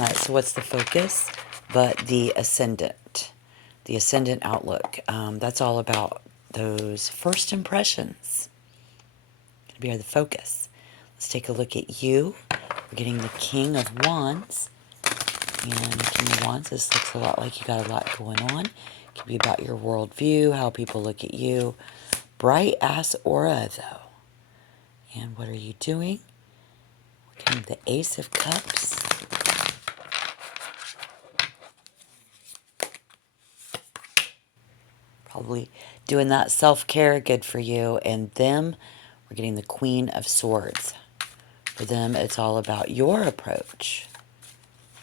All right, so what's the focus? But the ascendant outlook. That's all about those first impressions. Gonna be the focus. Let's take a look at you. We're getting the King of Wands. And the King of Wands, this looks a lot like you got a lot going on. It could be about your worldview, how people look at you. Bright ass aura, though. And what are you doing? We're getting the Ace of Cups. Probably doing that self-care, good for you. And them, we're getting the Queen of Swords. For them, it's all about your approach.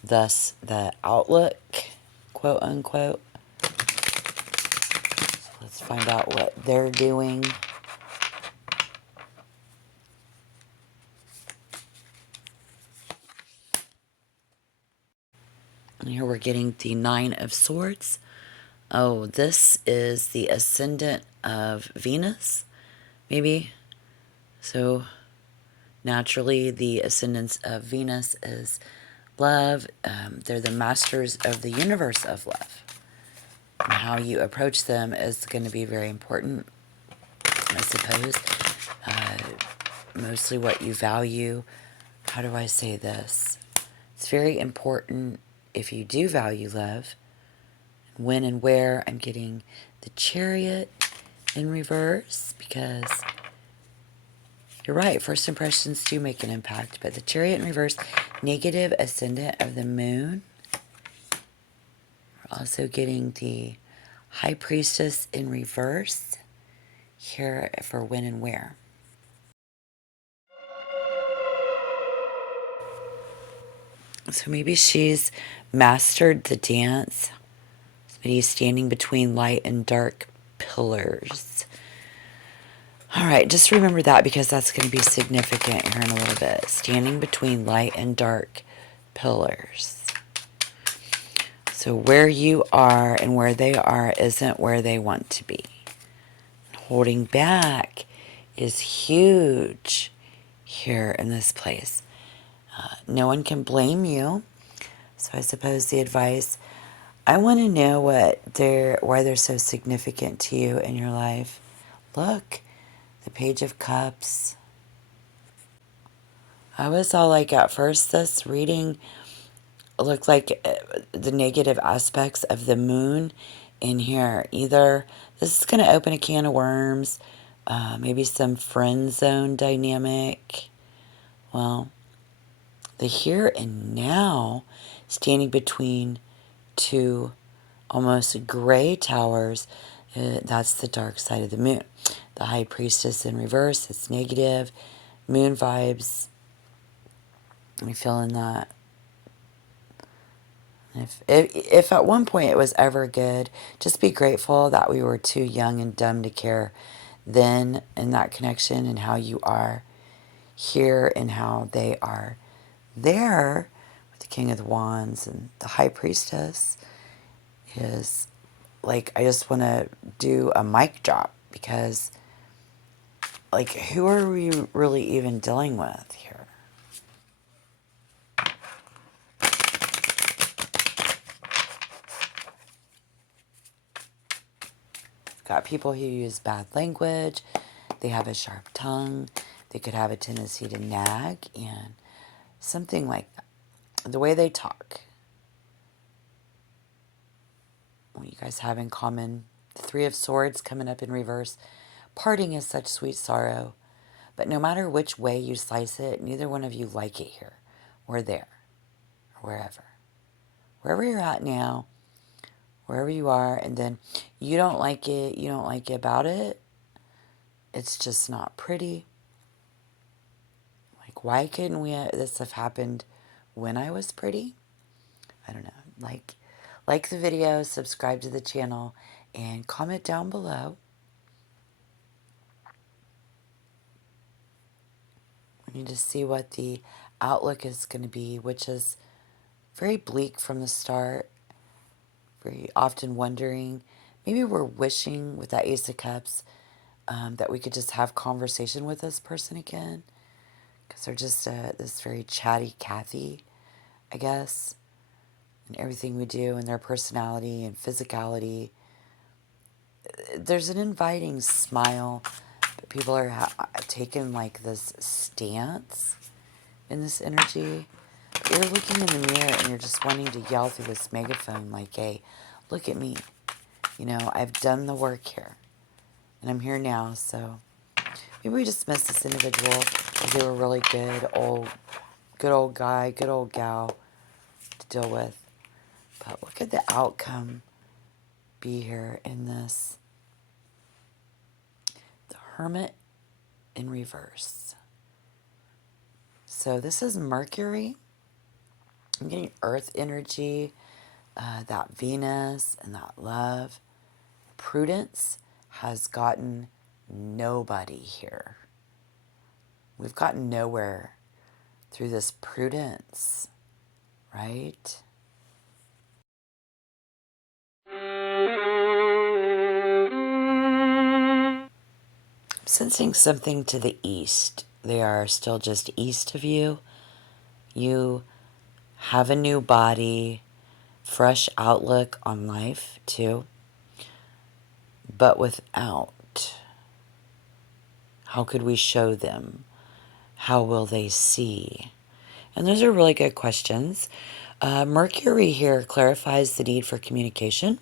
Thus, the outlook, quote unquote. So let's find out what they're doing. And here we're getting the Nine of Swords. Oh, this is the ascendant of Venus, maybe. So naturally, the ascendance of Venus is love. They're the masters of the universe of love. And how you approach them is going to be very important, I suppose. Mostly what you value. How do I say this? It's very important if you do value love. When and where. I'm getting the Chariot in reverse because you're right, first impressions do make an impact, but the Chariot in reverse, negative ascendant of the Moon. We're also getting the High Priestess in reverse here for when and where. So maybe she's mastered the dance. Somebody's standing between light and dark pillars. All right, just remember that because that's going to be significant here in a little bit. Standing between light and dark pillars. So where you are and where they are isn't where they want to be. Holding back is huge here in this place. No one can blame you. So I suppose the advice, I want to know why they're so significant to you in your life. Look, the Page of Cups. I was all like, at first, this reading looked like the negative aspects of the moon in here. Either this is going to open a can of worms, maybe some friend zone dynamic. Well, the here and now, standing between two almost gray towers, that's the dark side of the moon. The High Priestess in reverse, it's negative. Moon vibes. I'm feeling that. If at one point it was ever good, just be grateful that we were too young and dumb to care then in that connection and how you are here and how they are there with the King of the Wands and the High Priestess is like, I just want to do a mic drop because like, who are we really even dealing with here? Got people who use bad language. They have a sharp tongue. They could have a tendency to nag and something like that. The way they talk. What you guys have in common. The Three of Swords coming up in reverse. Parting is such sweet sorrow. But no matter which way you slice it, neither one of you like it here or there or wherever. Wherever you're at now, wherever you are, and then you don't like it about it. It's just not pretty. Like, why couldn't this have happened when I was pretty? I don't know. Like the video, subscribe to the channel, and comment down below. We need to see what the outlook is going to be, which is very bleak from the start. Very often wondering, maybe we're wishing with that Ace of Cups that we could just have conversation with this person again. Because they're just this very chatty Kathy, I guess. and everything we do, and their personality and physicality. There's an inviting smile, but people are taking like this stance in this energy. But you're looking in the mirror and you're just wanting to yell through this megaphone like, hey, look at me. You know, I've done the work here. And I'm here now, so maybe we dismiss this individual because they were really good old guy, good old gal to deal with. But what could the outcome be here in this? The Hermit in reverse. So this is Mercury. I'm getting earth energy, that Venus and that love. Prudence has gotten nobody here. We've gotten nowhere through this prudence, right? Sensing something to the east. They are still just east of you. You have a new body, fresh outlook on life too. But without, how could we show them? How will they see? And those are really good questions. Mercury here clarifies the need for communication,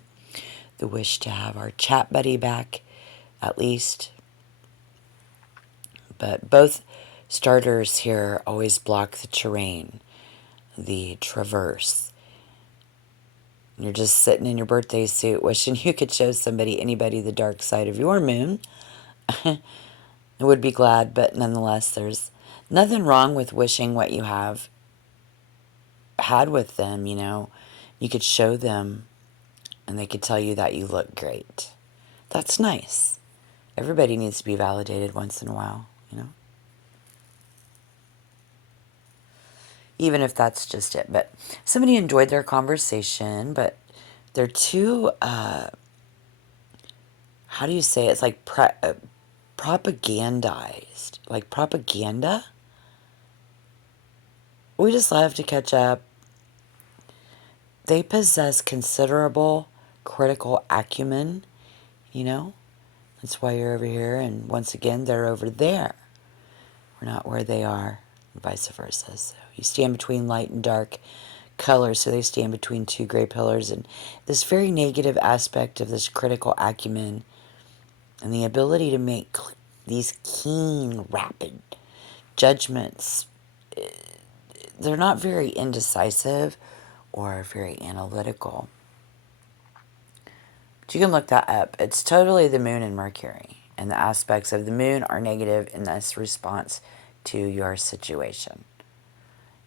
the wish to have our chat buddy back, at least. But both starters here always block the terrain, the traverse. You're just sitting in your birthday suit wishing you could show anybody the dark side of your moon. I would be glad, but nonetheless, there's nothing wrong with wishing what you have had with them, you know. You could show them and they could tell you that you look great. That's nice. Everybody needs to be validated once in a while, you know. Even if that's just it. But somebody enjoyed their conversation, but they're too, how do you say it? It's like propagandized. Like propaganda. We just love to catch up. They possess considerable critical acumen, you know. That's why you're over here, and once again, they're over there. We're not where they are, and vice versa. So you stand between light and dark colors, so they stand between two gray pillars, and this very negative aspect of this critical acumen and the ability to make these keen, rapid judgments, they're not very indecisive or very analytical. But you can look that up. It's totally the moon and Mercury. And the aspects of the moon are negative in this response to your situation.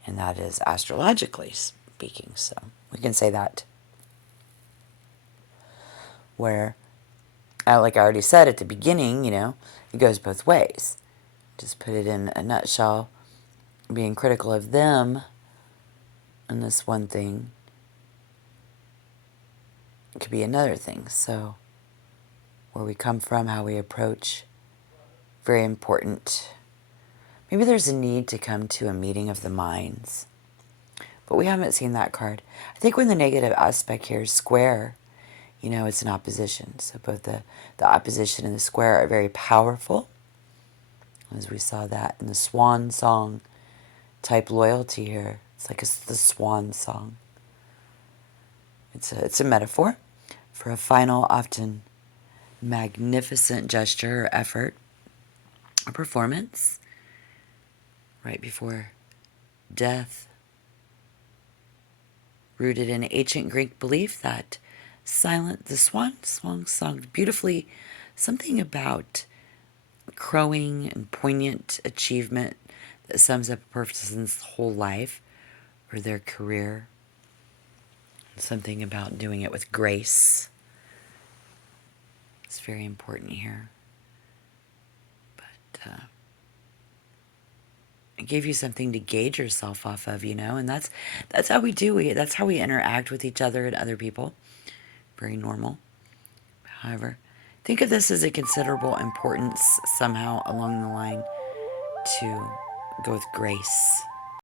And that is astrologically speaking. So we can say that. Where, like I already said at the beginning, you know, it goes both ways. Just put it in a nutshell. Being critical of them and this one thing could be another thing. So where we come from, how we approach, very important. Maybe there's a need to come to a meeting of the minds. But we haven't seen that card. I think when the negative aspect here is square, you know, it's an opposition. So both the opposition and the square are very powerful. As we saw that in the swan song type loyalty here. It's like the swan song. It's a metaphor for a final, often magnificent gesture or effort or performance right before death, rooted in ancient Greek belief that the swan song beautifully, something about crowing and poignant achievement that sums up a person's whole life or their career. Something about doing it with grace. It's very important here. But it gave you something to gauge yourself off of, you know, and that's how we do. That's how we interact with each other and other people. Very normal. However, think of this as a considerable importance somehow along the line to go with grace.